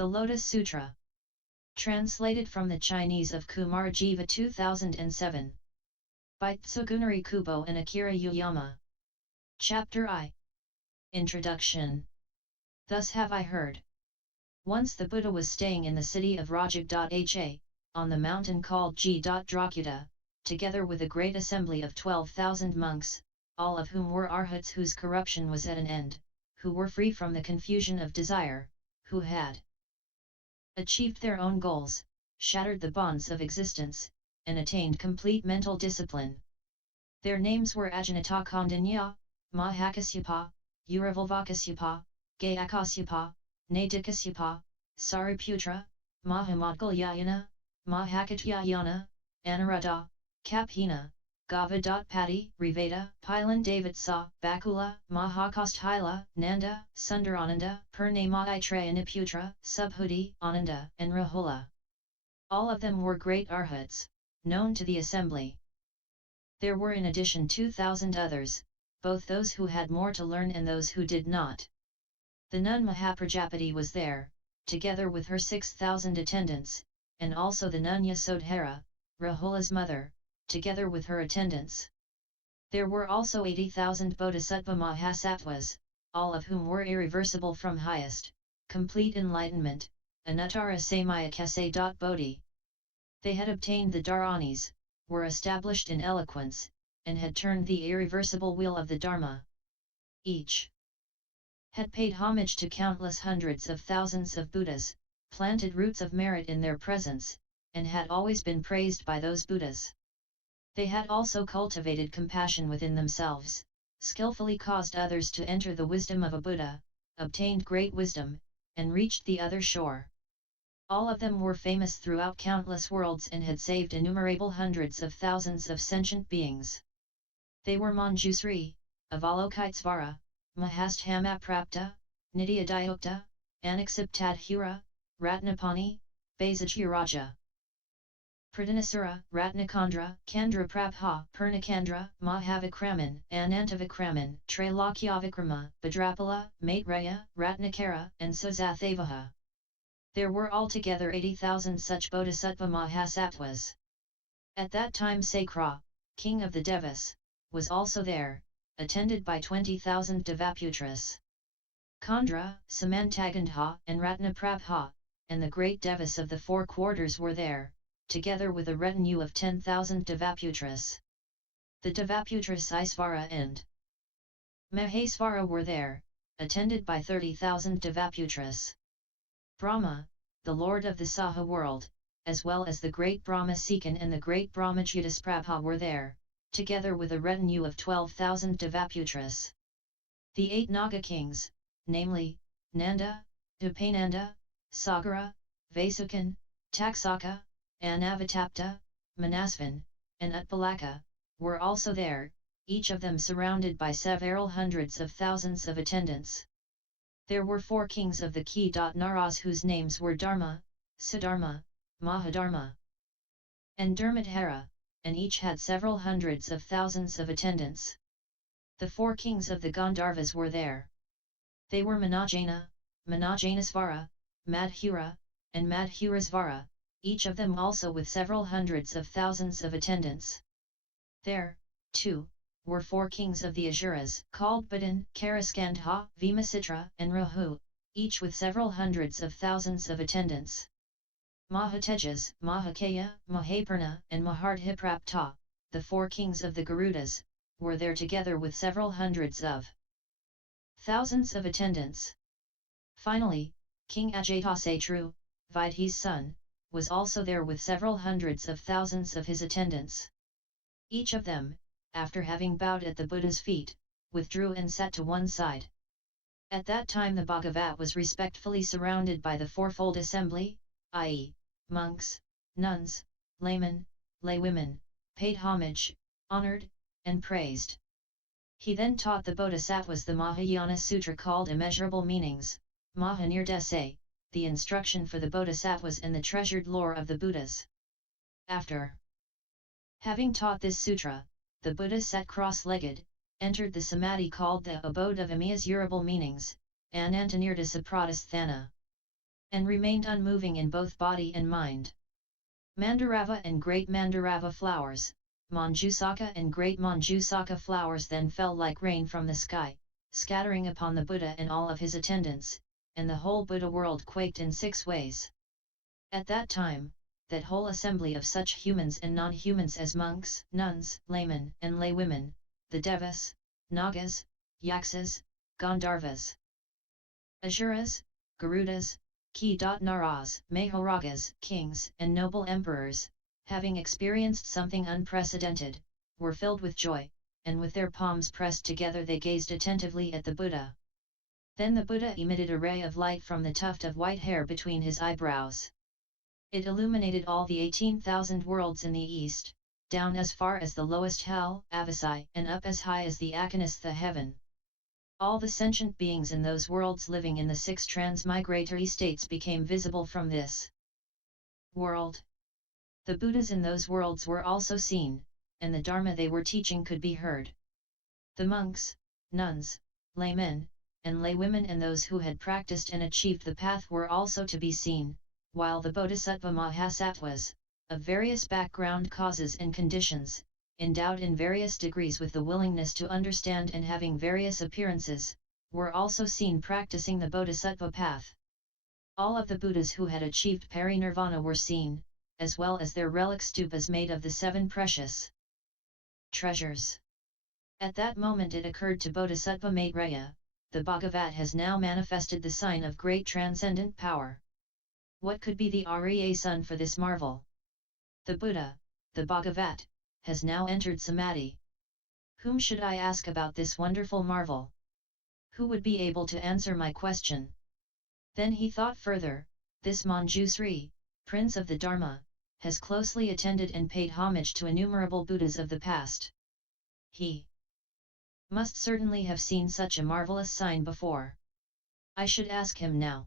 The Lotus Sutra. Translated from the Chinese of Kumarajiva 2007. By Tsugunari Kubo and Akira Yuyama. Chapter I. Introduction. Thus have I heard. Once the Buddha was staying in the city of Rajag.ha, on the mountain called G.Drakuta, together with a great assembly of 12,000 monks, all of whom were arhats whose corruption was at an end, who were free from the confusion of desire, who had achieved their own goals, shattered the bonds of existence, and attained complete mental discipline. Their names were Ajinata Kondinya, Mahakasyapa, Uravalvakasyapa, Gayakasyapa, Nadikasyapa, Sariputra, Mahamadgalyayana, Mahakatyayana, Anurada, Kaphina, Gava.Patti, Riveda, Pilan Davidsa, Bakula, Mahakasthila, Nanda, Sundarananda, Purnama Maitreya Niputra, Subhuti, Ananda, and Rahula. All of them were great arhats, known to the assembly. There were in addition 2,000 others, both those who had more to learn and those who did not. The nun Mahaprajapati was there, together with her 6,000 attendants, and also the nun Yasodhara, Rahula's mother, together with her attendants. There were also 80,000 bodhisattva mahasattvas, all of whom were irreversible from highest, complete enlightenment, anuttara samaya kase. Bodhi. They had obtained the dharanis, were established in eloquence, and had turned the irreversible wheel of the Dharma. Each had paid homage to countless hundreds of thousands of Buddhas, planted roots of merit in their presence, and had always been praised by those Buddhas. They had also cultivated compassion within themselves, skillfully caused others to enter the wisdom of a Buddha, obtained great wisdom, and reached the other shore. All of them were famous throughout countless worlds and had saved innumerable hundreds of thousands of sentient beings. They were Manjusri, Avalokitesvara, Mahasthamaprapta, Nityadayukta, Anaksiptadhura, Ratnapani, Basajiraja, Pradhanasura, Ratnakandra, Candraprabha, Purnakandra, Mahavakraman, Anantavikraman, Trailokyavikrama, Bhadrapala, Maitreya, Ratnakara, and Suzathavaha. There were altogether 80,000 such bodhisattva mahasattvas. At that time Sakra, king of the Devas, was also there, attended by 20,000 Devaputras. Kandra, Samantagandha, and Ratnaprabha, and the great Devas of the four quarters were there, together with a retinue of 10,000 Devaputras. The Devaputras Isvara and Mahesvara were there, attended by 30,000 Devaputras. Brahma, the lord of the Saha world, as well as the great Brahma Sekan and the great Brahmajutasprabha were there, together with a retinue of 12,000 Devaputras. The 8 Naga kings, namely, Nanda, Upananda, Sagara, Vasukan, Taksaka, Anavatapta, Manasvan, and Utpalaka, were also there, each of them surrounded by several hundreds of thousands of attendants. There were 4 kings of the Ki.Naras whose names were Dharma, Siddharma, Mahadharma, and Dharmadhara, and each had several hundreds of thousands of attendants. The 4 kings of the Gandharvas were there. They were Manajana, Manajanasvara, Madhura, and Madhurasvara, each of them also with several hundreds of thousands of attendants. There, too, were 4 kings of the Asuras called Badan, Karaskandha, Vimasitra, and Rahu, each with several hundreds of thousands of attendants. Mahatejas, Mahakaya, Mahapurna, and Mahardhiprapta, the 4 kings of the Garudas, were there together with several hundreds of thousands of attendants. Finally, King Ajatasattu, Vidhi's son, was also there with several hundreds of thousands of his attendants. Each of them, after having bowed at the Buddha's feet, withdrew and sat to one side. At that time the Bhagavat was respectfully surrounded by the fourfold assembly, i.e., monks, nuns, laymen, laywomen, paid homage, honored, and praised. He then taught the bodhisattvas the Mahayana Sutra called Immeasurable Meanings, Mahanirdesa, the instruction for the bodhisattvas and the treasured lore of the Buddhas. After having taught this sutra, the Buddha sat cross-legged, entered the samadhi called the abode of immeasurable meanings, Anantanirdasapratisthana. and remained unmoving in both body and mind. Mandarava and Great Mandarava flowers, Manjusaka and Great Manjusaka flowers then fell like rain from the sky, scattering upon the Buddha and all of his attendants, and the whole Buddha world quaked in 6 ways. At that time, that whole assembly of such humans and non-humans as monks, nuns, laymen, and laywomen, the devas, nagas, yaksas, gandharvas, asuras, garudas, ki-naras, mahoragas, kings, and noble emperors, having experienced something unprecedented, were filled with joy, and with their palms pressed together they gazed attentively at the Buddha. Then the Buddha emitted a ray of light from the tuft of white hair between his eyebrows. It illuminated all the 18,000 worlds in the east, down as far as the lowest hell, Avasai, and up as high as the Akanistha heaven. All the sentient beings in those worlds living in the 6 transmigratory states became visible from this world. The Buddhas in those worlds were also seen, and the Dharma they were teaching could be heard. The monks, nuns, laymen, and laywomen and those who had practiced and achieved the path were also to be seen, while the bodhisattva mahasattvas, of various background causes and conditions, endowed in various degrees with the willingness to understand and having various appearances, were also seen practicing the bodhisattva path. All of the Buddhas who had achieved parinirvana were seen, as well as their relic stupas made of the 7 precious treasures. At that moment it occurred to Bodhisattva Maitreya, the Bhagavat has now manifested the sign of great transcendent power. What could be the reason for this marvel? The Buddha, the Bhagavat, has now entered Samadhi. Whom should I ask about this wonderful marvel? Who would be able to answer my question? Then he thought further, this Manjusri, Prince of the Dharma, has closely attended and paid homage to innumerable Buddhas of the past. He must certainly have seen such a marvelous sign before. I should ask him now.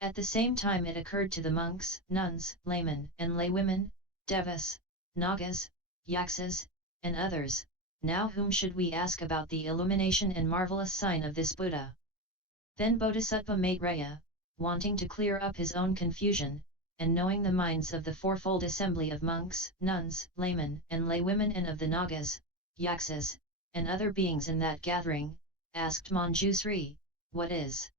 At the same time it occurred to the monks, nuns, laymen, and laywomen, devas, nagas, yaksas, and others, now whom should we ask about the illumination and marvelous sign of this Buddha? Then Bodhisattva Maitreya, wanting to clear up his own confusion, and knowing the minds of the fourfold assembly of monks, nuns, laymen, and laywomen and of the nagas, yaksas, and other beings in that gathering, asked Manjusri, what is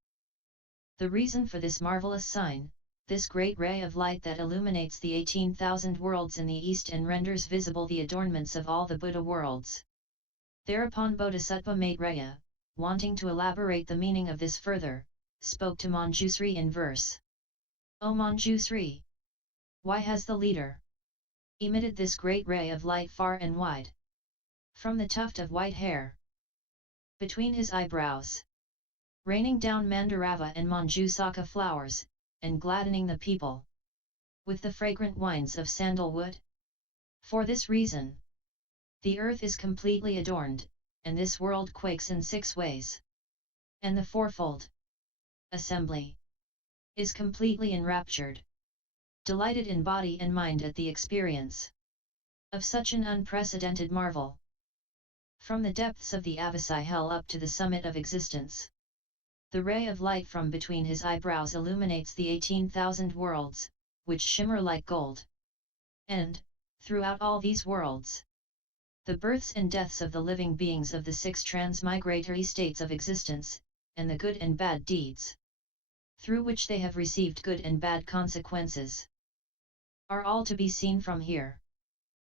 the reason for this marvelous sign, this great ray of light that illuminates the 18,000 worlds in the east and renders visible the adornments of all the Buddha worlds? Thereupon Bodhisattva Maitreya, wanting to elaborate the meaning of this further, spoke to Manjusri in verse. O Manjusri! Why has the leader emitted this great ray of light far and wide? From the tuft of white hair between his eyebrows, raining down Mandarava and Manjusaka flowers, and gladdening the people with the fragrant wines of sandalwood? For this reason, the earth is completely adorned, and this world quakes in 6 ways. And the fourfold assembly is completely enraptured, delighted in body and mind at the experience of such an unprecedented marvel. From the depths of the Avasai hell up to the summit of existence, the ray of light from between his eyebrows illuminates the 18,000 worlds, which shimmer like gold. And, throughout all these worlds, the births and deaths of the living beings of the 6 transmigratory states of existence, and the good and bad deeds, through which they have received good and bad consequences, are all to be seen from here.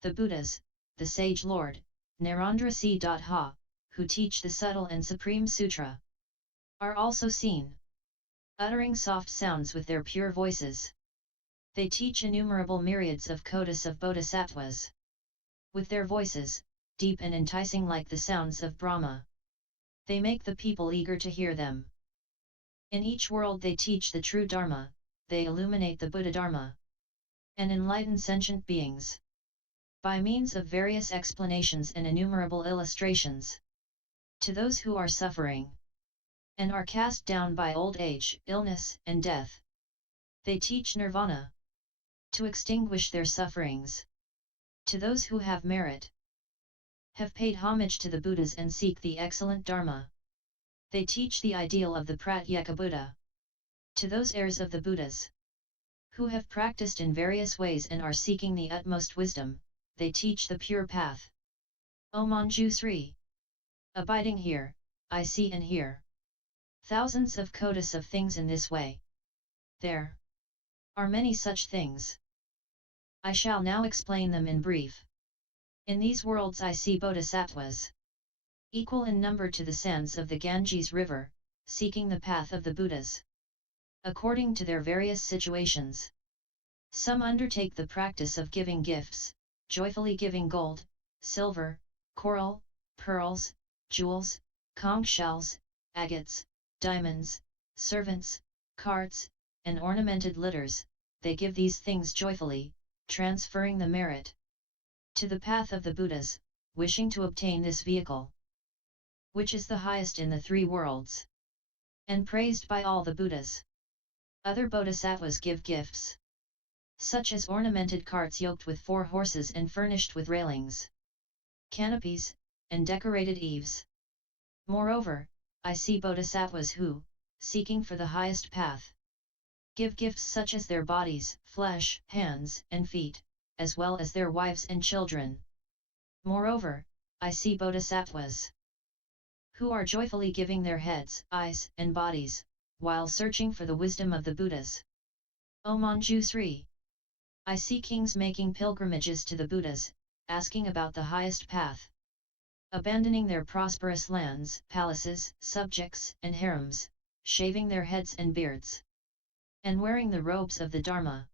The Buddhas, the Sage Lord, Narendrasi.ha, who teach the subtle and supreme Sutra, are also seen, uttering soft sounds with their pure voices. They teach innumerable myriads of kotis of bodhisattvas, with their voices, deep and enticing like the sounds of Brahma. They make the people eager to hear them. In each world they teach the true Dharma, they illuminate the Buddha Dharma, and enlighten sentient beings by means of various explanations and innumerable illustrations. To those who are suffering and are cast down by old age, illness, and death, they teach nirvana, to extinguish their sufferings. To those who have merit, have paid homage to the Buddhas and seek the excellent Dharma, they teach the ideal of the pratyekabuddha. To those heirs of the Buddhas, who have practiced in various ways and are seeking the utmost wisdom, they teach the pure path. O Manjusri! Abiding here, I see and hear thousands of kotis of things in this way. There are many such things. I shall now explain them in brief. In these worlds I see bodhisattvas, equal in number to the sands of the Ganges river, seeking the path of the Buddhas. According to their various situations, some undertake the practice of giving gifts, joyfully giving gold, silver, coral, pearls, jewels, conch shells, agates, diamonds, servants, carts, and ornamented litters. They give these things joyfully, transferring the merit to the path of the Buddhas, wishing to obtain this vehicle, which is the highest in the three worlds, and praised by all the Buddhas. Other bodhisattvas give gifts, such as ornamented carts yoked with 4 horses and furnished with railings, canopies, and decorated eaves. Moreover, I see bodhisattvas who, seeking for the highest path, give gifts such as their bodies, flesh, hands, and feet, as well as their wives and children. Moreover, I see bodhisattvas who are joyfully giving their heads, eyes, and bodies, while searching for the wisdom of the Buddhas. O Manjusri! I see kings making pilgrimages to the Buddhas, asking about the highest path, abandoning their prosperous lands, palaces, subjects, and harems, shaving their heads and beards, and wearing the robes of the Dharma.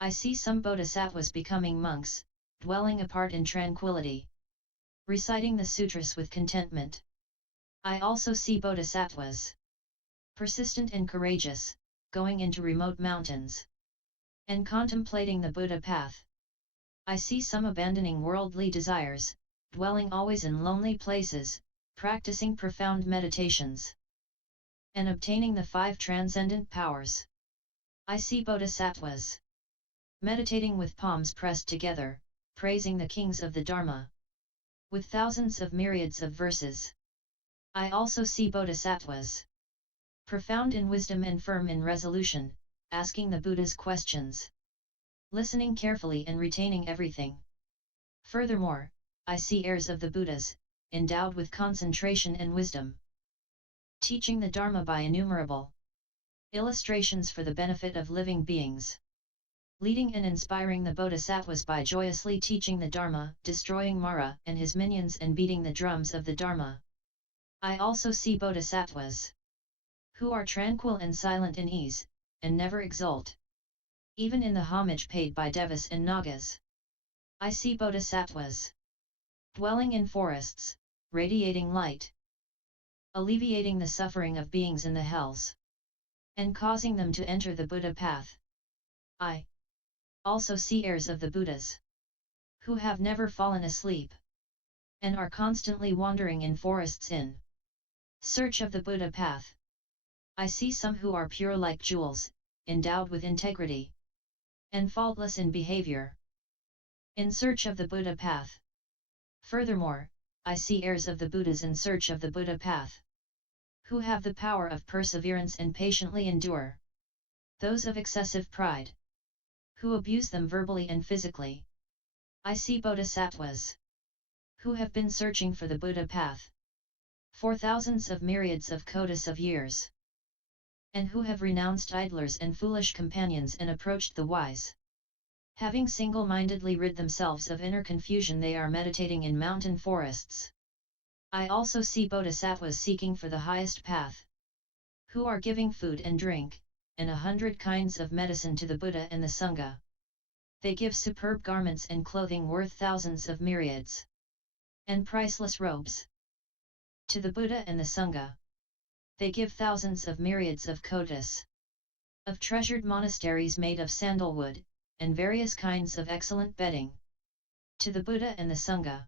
I see some bodhisattvas becoming monks, dwelling apart in tranquility, reciting the sutras with contentment. I also see bodhisattvas, persistent and courageous, going into remote mountains, and contemplating the Buddha path. I see some abandoning worldly desires, dwelling always in lonely places, practicing profound meditations, and obtaining the 5 transcendent powers. I see bodhisattvas meditating with palms pressed together, praising the kings of the Dharma, with thousands of myriads of verses. I also see bodhisattvas profound in wisdom and firm in resolution, asking the Buddha's questions, listening carefully and retaining everything. Furthermore, I see heirs of the Buddhas, endowed with concentration and wisdom, teaching the Dharma by innumerable illustrations for the benefit of living beings, leading and inspiring the bodhisattvas by joyously teaching the Dharma, destroying Mara and his minions and beating the drums of the Dharma. I also see bodhisattvas who are tranquil and silent in ease, and never exult, even in the homage paid by devas and nagas. I see bodhisattvas dwelling in forests, radiating light, alleviating the suffering of beings in the hells, and causing them to enter the Buddha path. I also see heirs of the Buddhas, who have never fallen asleep, and are constantly wandering in forests in search of the Buddha path. I see some who are pure like jewels, endowed with integrity, and faultless in behavior, in search of the Buddha path. Furthermore, I see heirs of the Buddhas in search of the Buddha path, who have the power of perseverance and patiently endure those of excessive pride, who abuse them verbally and physically. I see bodhisattvas who have been searching for the Buddha path for thousands of myriads of kotis of years, and who have renounced idlers and foolish companions and approached the wise. Having single-mindedly rid themselves of inner confusion, they are meditating in mountain forests. I also see bodhisattvas seeking for the highest path, who are giving food and drink, and 100 kinds of medicine to the Buddha and the Sangha. They give superb garments and clothing worth thousands of myriads, and priceless robes to the Buddha and the Sangha. They give thousands of myriads of kotis of treasured monasteries made of sandalwood, and various kinds of excellent bedding to the Buddha and the Sangha.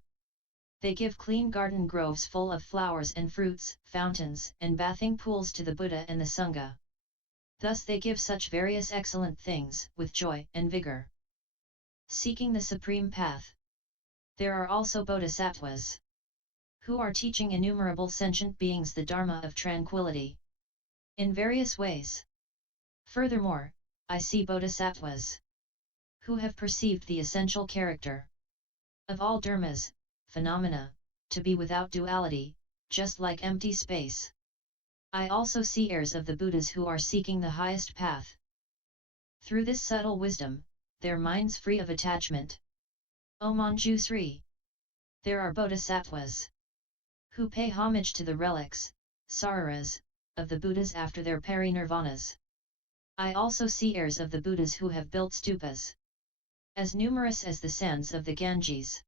They give clean garden groves full of flowers and fruits, fountains and bathing pools to the Buddha and the Sangha. Thus they give such various excellent things with joy and vigor, seeking the supreme path. There are also bodhisattvas who are teaching innumerable sentient beings the Dharma of tranquility in various ways. Furthermore, I see bodhisattvas, who have perceived the essential character of all dharmas, phenomena, to be without duality, just like empty space. I also see heirs of the Buddhas who are seeking the highest path. Through this subtle wisdom, their minds free of attachment. O Manjusri! There are bodhisattvas who pay homage to the relics, sararas, of the Buddhas after their parinirvanas. I also see heirs of the Buddhas who have built stupas, as numerous as the sands of the Ganges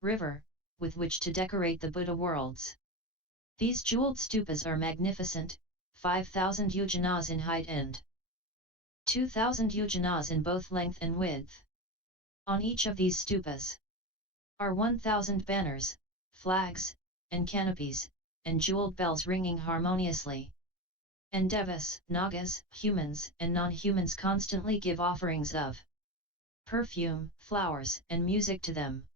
river, with which to decorate the Buddha worlds. These jeweled stupas are magnificent, 5,000 yojanas in height and 2,000 yojanas in both length and width. On each of these stupas are 1,000 banners, flags, and canopies, and jeweled bells ringing harmoniously. And devas, nagas, humans and non-humans constantly give offerings of perfume, flowers, and music to them.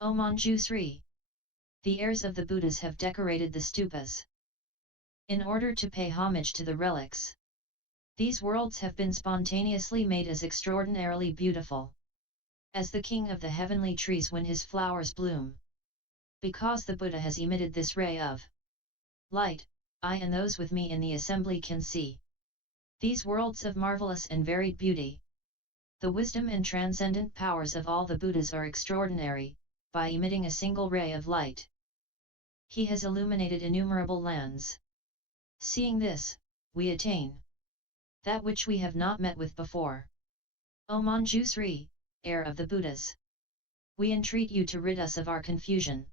O Manjusri! The heirs of the Buddhas have decorated the stupas in order to pay homage to the relics. These worlds have been spontaneously made as extraordinarily beautiful as the king of the heavenly trees when his flowers bloom. Because the Buddha has emitted this ray of light, I and those with me in the assembly can see these worlds of marvelous and varied beauty. The wisdom and transcendent powers of all the Buddhas are extraordinary, by emitting a single ray of light. He has illuminated innumerable lands. Seeing this, we attain that which we have not met with before. O Manjusri, heir of the Buddhas! We entreat you to rid us of our confusion.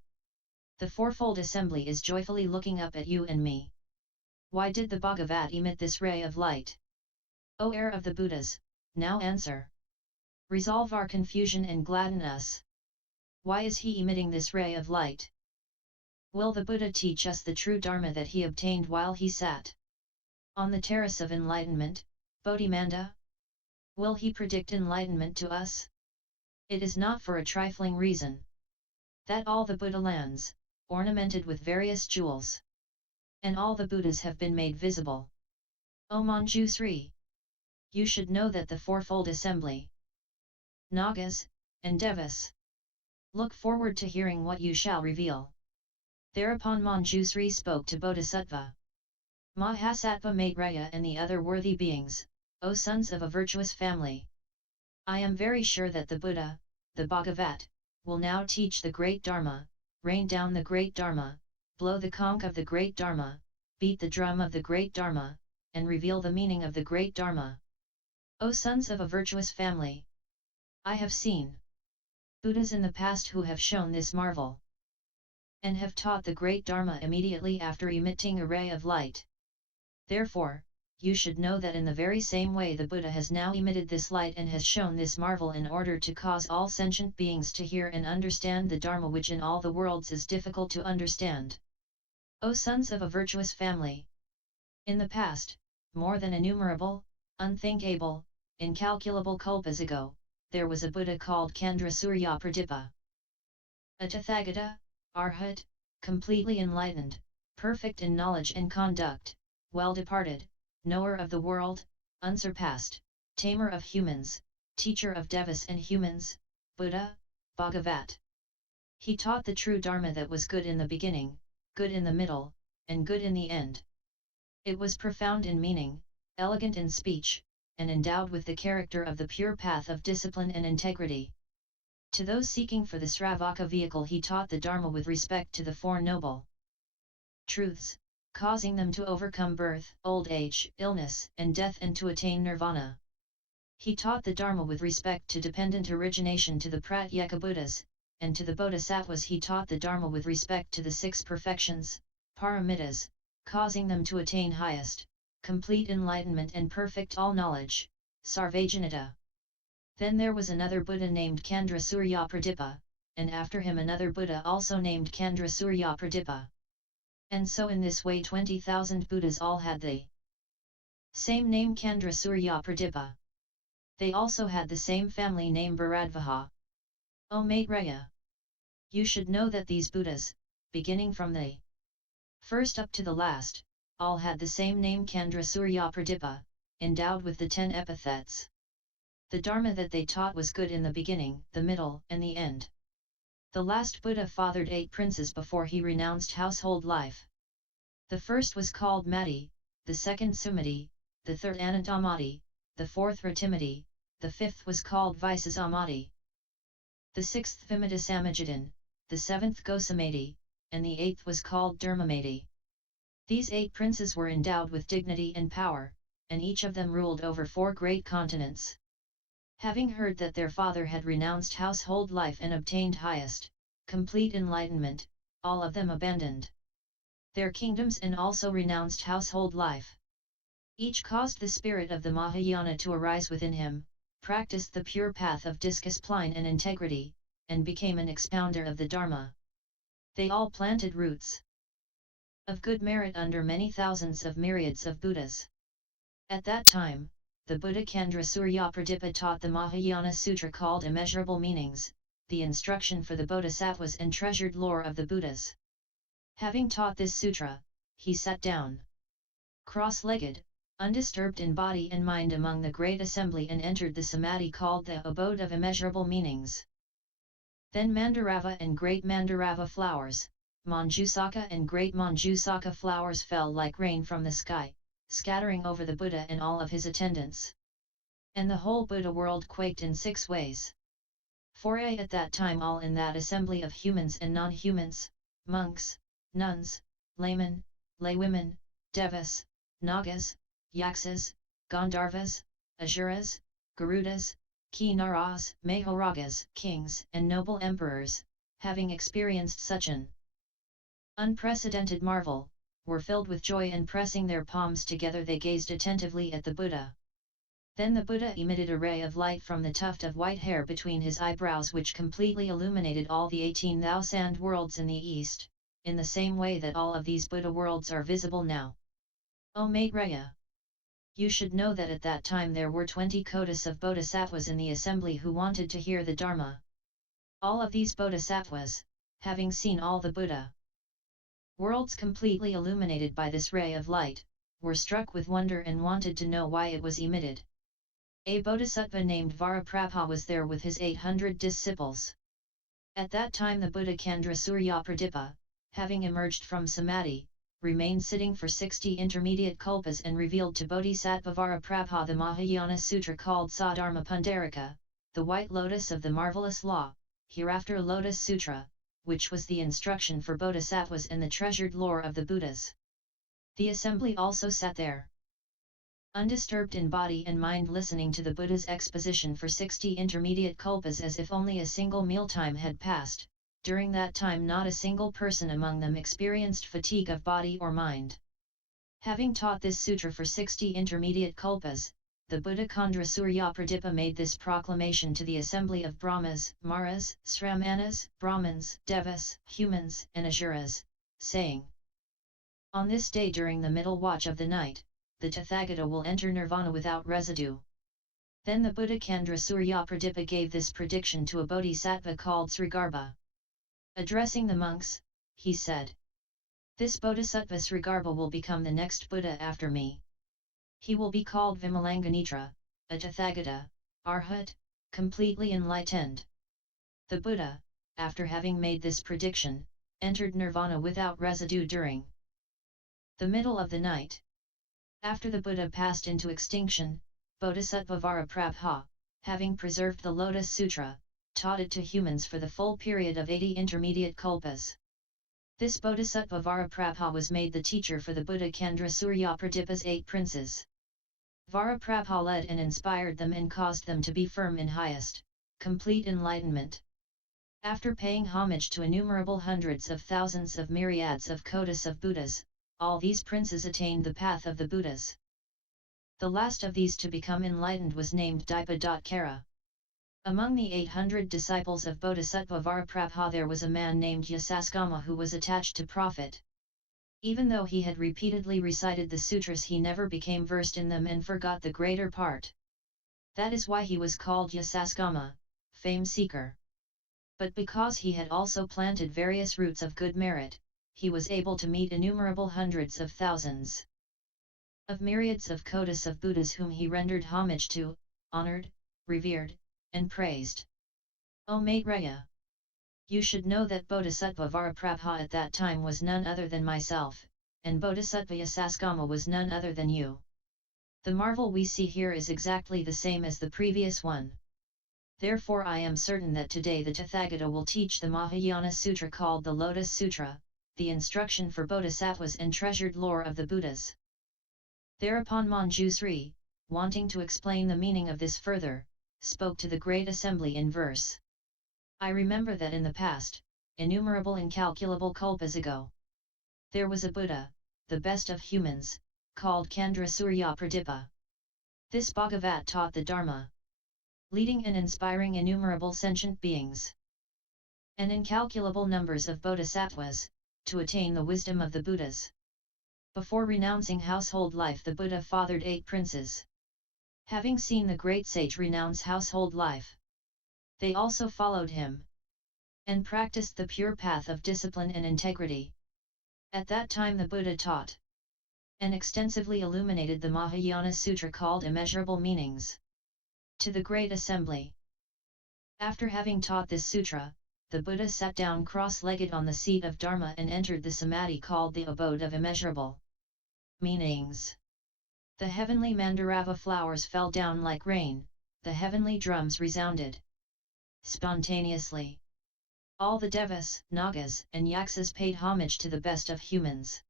The fourfold assembly is joyfully looking up at you and me. Why did the Bhagavat emit this ray of light? O heir of the Buddhas, now answer. Resolve our confusion and gladden us. Why is he emitting this ray of light? Will the Buddha teach us the true Dharma that he obtained while he sat on the terrace of enlightenment, Bodhimanda? Will he predict enlightenment to us? It is not for a trifling reason that all the Buddha lands, ornamented with various jewels, and all the Buddhas have been made visible. O Manjusri! You should know that the fourfold assembly, Nagas, and Devas, look forward to hearing what you shall reveal. Thereupon Manjusri spoke to Bodhisattva Mahasattva Maitreya and the other worthy beings, O sons of a virtuous family. I am very sure that the Buddha, the Bhagavat, will now teach the great Dharma, rain down the great Dharma, blow the conch of the great Dharma, beat the drum of the great Dharma, and reveal the meaning of the great Dharma. O sons of a virtuous family! I have seen Buddhas in the past who have shown this marvel, and have taught the great Dharma immediately after emitting a ray of light. Therefore, you should know that in the very same way the Buddha has now emitted this light and has shown this marvel in order to cause all sentient beings to hear and understand the Dharma which in all the worlds is difficult to understand. O sons of a virtuous family! In the past, more than innumerable, unthinkable, incalculable kalpas ago, there was a Buddha called Candrasuryapradipa. A Tathagata, Arhat, completely enlightened, perfect in knowledge and conduct, well departed, knower of the world, unsurpassed, tamer of humans, teacher of devas and humans, Buddha, Bhagavat. He taught the true Dharma that was good in the beginning, good in the middle, and good in the end. It was profound in meaning, elegant in speech, and endowed with the character of the pure path of discipline and integrity. To those seeking for the Sravaka vehicle he taught the Dharma with respect to the Four Noble Truths, causing them to overcome birth, old age, illness, and death and to attain nirvana. He taught the Dharma with respect to dependent origination to the pratyekabuddhas, and to the bodhisattvas he taught the Dharma with respect to the six perfections, paramitas, causing them to attain highest, complete enlightenment and perfect all-knowledge, sarvajnata. Then there was another Buddha named Candrasuryapradipa, and after him another Buddha also named Candrasuryapradipa. And so in this way 20,000 Buddhas all had the same name Candrasuryapradipa. They also had the same family name Bharadvaja. O Maitreya! You should know that these Buddhas, beginning from the first up to the last, all had the same name Candrasuryapradipa, endowed with the 10 epithets. The Dharma that they taught was good in the beginning, the middle, and the end. The last Buddha fathered 8 princes before he renounced household life. The first was called Mati, the second Sumati, the third Anantamati, the fourth Ratimati, the fifth was called Visasamati, the sixth Vimatasamajidin, the seventh Gosamati, and the eighth was called Dharmamati. These 8 princes were endowed with dignity and power, and each of them ruled over 4 great continents. Having heard that their father had renounced household life and obtained highest, complete enlightenment, all of them abandoned their kingdoms and also renounced household life. Each caused the spirit of the Mahayana to arise within him, practiced the pure path of discipline and integrity, and became an expounder of the Dharma. They all planted roots of good merit under many thousands of myriads of Buddhas. At that time, the Buddha Candrasuryapradipa taught the Mahayana Sutra called Immeasurable Meanings, the instruction for the bodhisattvas and treasured lore of the Buddhas. Having taught this sutra, he sat down, cross-legged, undisturbed in body and mind among the great assembly and entered the samadhi called the abode of immeasurable meanings. Then Mandarava and great Mandarava flowers, Manjusaka and great Manjusaka flowers fell like rain from the sky, scattering over the Buddha and all of his attendants. And the whole Buddha world quaked in 6 ways. For at that time all in that assembly of humans and non-humans, monks, nuns, laymen, laywomen, devas, nagas, yaksas, gandharvas, asuras, garudas, kinnaras, mahoragas, kings and noble emperors, having experienced such an unprecedented marvel, were filled with joy and pressing their palms together they gazed attentively at the Buddha. Then the Buddha emitted a ray of light from the tuft of white hair between his eyebrows which completely illuminated all the 18,000 worlds in the east, in the same way that all of these Buddha worlds are visible now. O Maitreya! You should know that at that time there were 20 kotis of bodhisattvas in the assembly who wanted to hear the Dharma. All of these bodhisattvas, having seen all the Buddha worlds completely illuminated by this ray of light, were struck with wonder and wanted to know why it was emitted. A bodhisattva named Varaprabha was there with his 800 disciples. At that time the Buddha Candrasuryapradipa, having emerged from samadhi, remained sitting for 60 intermediate kalpas and revealed to Bodhisattva Varaprabha the Mahayana Sutra called Sadharma Pundarika, the White Lotus of the Marvelous Law, hereafter Lotus Sutra, which was the instruction for bodhisattvas and the treasured lore of the Buddhas. The assembly also sat there, undisturbed in body and mind, listening to the Buddha's exposition for 60 intermediate kalpas as if only a single mealtime had passed. During that time not a single person among them experienced fatigue of body or mind. Having taught this sutra for 60 intermediate kalpas, the Buddha Candrasuryapradipa made this proclamation to the assembly of Brahmas, Maras, Sramanas, Brahmins, Devas, humans, and Asuras, saying, on this day during the middle watch of the night, the Tathagata will enter nirvana without residue. Then the Buddha Candrasuryapradipa gave this prediction to a bodhisattva called Srigarbha. Addressing the monks, he said, this bodhisattva Srigarbha will become the next Buddha after me. He will be called Vimalanganitra, a Tathagata, Arhat, completely enlightened. The Buddha, after having made this prediction, entered nirvana without residue during the middle of the night. After the Buddha passed into extinction, Bodhisattva Varaprabha, having preserved the Lotus Sutra, taught it to humans for the full period of 80 intermediate kalpas. This Bodhisattva Varaprabha was made the teacher for the Buddha Candrasuryapradipa's 8 princes. Varaprabha led and inspired them and caused them to be firm in highest, complete enlightenment. After paying homage to innumerable hundreds of thousands of myriads of kotis of Buddhas, all these princes attained the path of the Buddhas. The last of these to become enlightened was named Dipa. Among the 800 disciples of Bodhisattva Varaprabha there was a man named Yasaskama who was attached to Prophet. Even though he had repeatedly recited the sutras he never became versed in them and forgot the greater part. That is why he was called Yasaskama, fame seeker. But because he had also planted various roots of good merit, he was able to meet innumerable hundreds of thousands of myriads of kotis of Buddhas whom he rendered homage to, honored, revered, and praised. O Maitreya! You should know that Bodhisattva Varaprabha at that time was none other than myself, and Bodhisattva Yasasgama was none other than you. The marvel we see here is exactly the same as the previous one. Therefore I am certain that today the Tathagata will teach the Mahayana Sutra called the Lotus Sutra, the instruction for Bodhisattvas and treasured lore of the Buddhas. Thereupon Manjusri, wanting to explain the meaning of this further, spoke to the great assembly in verse. I remember that in the past, innumerable incalculable kalpas ago, there was a Buddha, the best of humans, called Candrasuryapradipa. This Bhagavat taught the Dharma, leading and inspiring innumerable sentient beings and incalculable numbers of bodhisattvas, to attain the wisdom of the Buddhas. Before renouncing household life, the Buddha fathered 8 princes. Having seen the great sage renounce household life, they also followed him, and practiced the pure path of discipline and integrity. At that time the Buddha taught, and extensively illuminated the Mahayana Sutra called Immeasurable Meanings, to the great assembly. After having taught this sutra, the Buddha sat down cross-legged on the seat of Dharma and entered the samadhi called the abode of immeasurable meanings. The heavenly mandarava flowers fell down like rain, the heavenly drums resounded spontaneously. All the devas, nagas, and yaksas paid homage to the best of humans.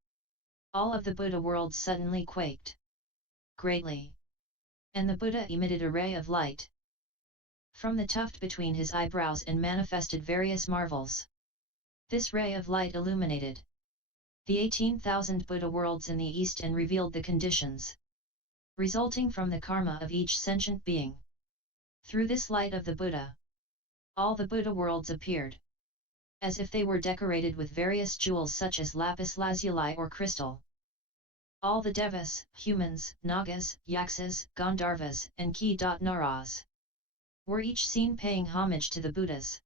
All of the Buddha worlds suddenly quaked greatly, and the Buddha emitted a ray of light from the tuft between his eyebrows and manifested various marvels. This ray of light illuminated the 18,000 Buddha worlds in the east and revealed the conditions resulting from the karma of each sentient being. Through this light of the Buddha, all the Buddha worlds appeared as if they were decorated with various jewels such as lapis lazuli or crystal. All the devas, humans, nagas, yaksas, gandharvas, and ki-naras were each seen paying homage to the Buddhas.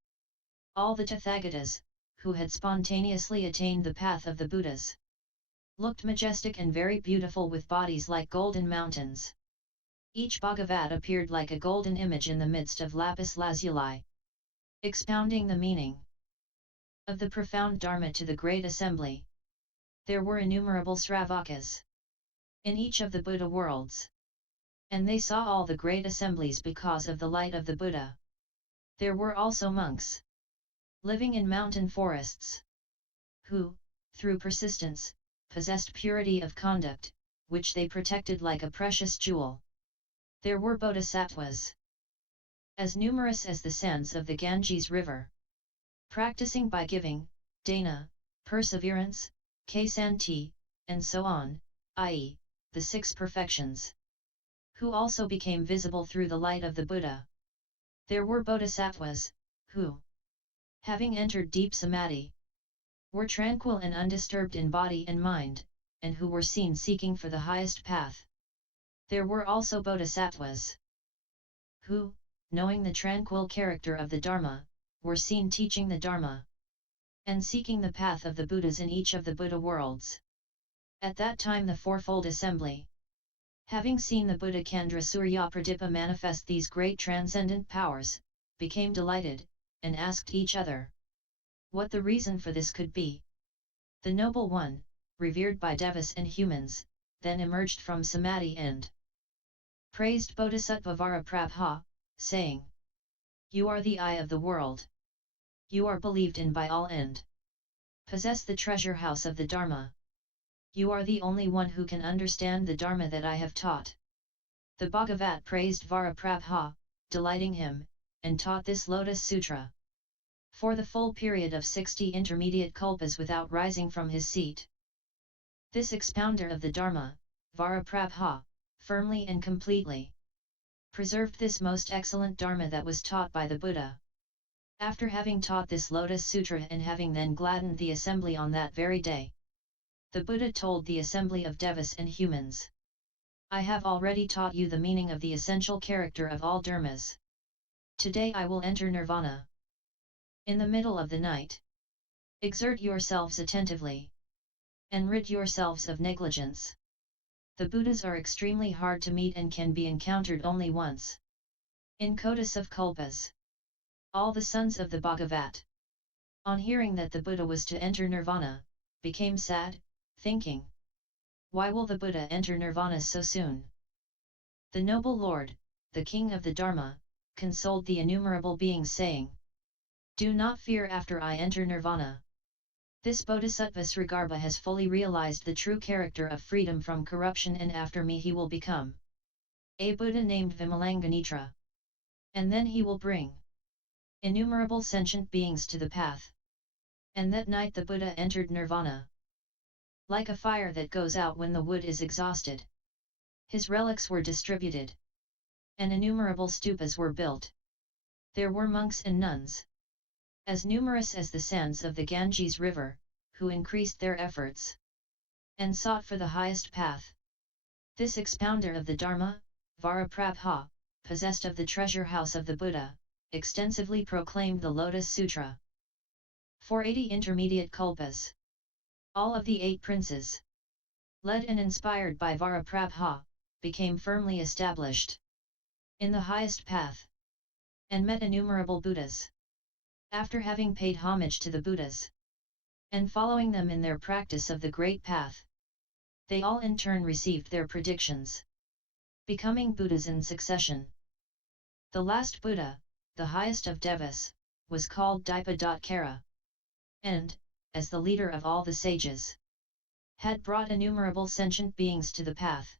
All the Tathagatas, who had spontaneously attained the path of the Buddhas, looked majestic and very beautiful with bodies like golden mountains. Each Bhagavat appeared like a golden image in the midst of lapis lazuli, expounding the meaning of the profound Dharma to the great assembly. There were innumerable Sravakas in each of the Buddha worlds, and they saw all the great assemblies because of the light of the Buddha. There were also monks living in mountain forests, who, through persistence, possessed purity of conduct, which they protected like a precious jewel. There were bodhisattvas as numerous as the sands of the Ganges river, practicing by giving, dana, perseverance, ksanti, and so on, i.e., the 6 perfections, who also became visible through the light of the Buddha. There were bodhisattvas, who, having entered deep samadhi, were tranquil and undisturbed in body and mind, and who were seen seeking for the highest path. There were also bodhisattvas, who, knowing the tranquil character of the Dharma, were seen teaching the Dharma, and seeking the path of the Buddhas in each of the Buddha worlds. At that time the fourfold assembly, having seen the Buddha Candrasuryapradipa manifest these great transcendent powers, became delighted, and asked each other what the reason for this could be. The Noble One, revered by devas and humans, then emerged from samadhi and praised Bodhisattva Varaprabha, saying, "You are the eye of the world. You are believed in by all and possess the treasure house of the Dharma. You are the only one who can understand the Dharma that I have taught." The Bhagavat praised Varaprabha, delighting him, and taught this Lotus Sutra for the full period of 60 intermediate kalpas without rising from his seat. This expounder of the Dharma, Varaprabha, firmly and completely preserved this most excellent Dharma that was taught by the Buddha. After having taught this Lotus Sutra and having then gladdened the assembly on that very day, the Buddha told the assembly of devas and humans, "I have already taught you the meaning of the essential character of all dharmas. Today I will enter nirvana. In the middle of the night, exert yourselves attentively, and rid yourselves of negligence. The Buddhas are extremely hard to meet and can be encountered only once. In Kotis of Kalpas. All the sons of the Bhagavat, on hearing that the Buddha was to enter nirvana, became sad, thinking, why will the Buddha enter nirvana so soon? The noble Lord, the king of the Dharma, consoled the innumerable beings saying, do not fear after I enter nirvana. This bodhisattva Srigarbha has fully realized the true character of freedom from corruption, and after me he will become a Buddha named Vimalanganitra. And then he will bring innumerable sentient beings to the path. And that night the Buddha entered nirvana. Like a fire that goes out when the wood is exhausted. His relics were distributed. And innumerable stupas were built. There were monks and nuns, as numerous as the sands of the Ganges river, who increased their efforts and sought for the highest path. This expounder of the Dharma, Bharadvaja, possessed of the treasure house of the Buddha, extensively proclaimed the Lotus Sutra. For 80 intermediate kalpas, all of the 8 princes, led and inspired by Bharadvaja, became firmly established in the highest path, and met innumerable Buddhas. After having paid homage to the Buddhas, and following them in their practice of the great path, they all in turn received their predictions, becoming Buddhas in succession. The last Buddha, the highest of Devas, was called Dipadatkara, and, as the leader of all the sages, had brought innumerable sentient beings to the path.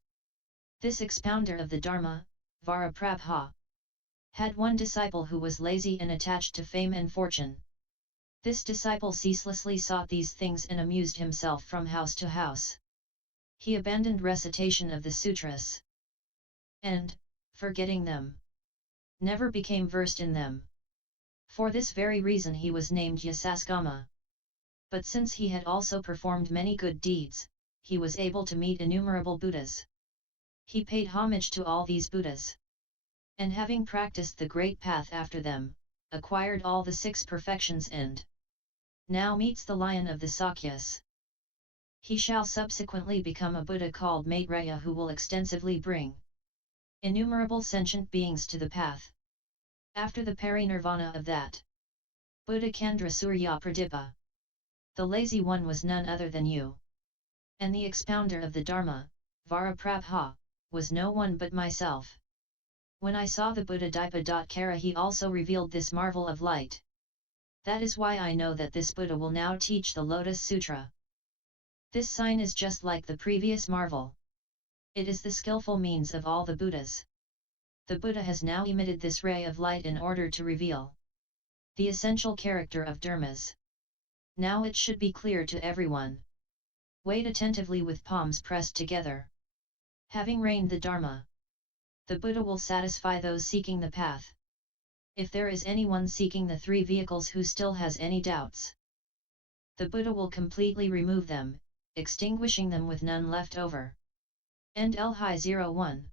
This expounder of the Dharma, Bharadvaja, had one disciple who was lazy and attached to fame and fortune. This disciple ceaselessly sought these things and amused himself from house to house. He abandoned recitation of the sutras, and, forgetting them, never became versed in them. For this very reason he was named Yasaskama. But since he had also performed many good deeds, he was able to meet innumerable Buddhas. He paid homage to all these Buddhas, and having practiced the great path after them, acquired all the 6 perfections and now meets the lion of the Sakyas. He shall subsequently become a Buddha called Maitreya, who will extensively bring innumerable sentient beings to the path. After the parinirvana of that Buddha Candrasuryapradipa, the lazy one was none other than you. And the expounder of the Dharma, Bharadvaja, was no one but myself. When I saw the Buddha Dipadatkara, he also revealed this marvel of light. That is why I know that this Buddha will now teach the Lotus Sutra. This sign is just like the previous marvel. It is the skillful means of all the Buddhas. The Buddha has now emitted this ray of light in order to reveal the essential character of dharmas. Now it should be clear to everyone. Wait attentively with palms pressed together. Having reigned the Dharma, the Buddha will satisfy those seeking the path. If there is anyone seeking the 3 vehicles who still has any doubts, the Buddha will completely remove them, extinguishing them with none left over. End L-Hi 01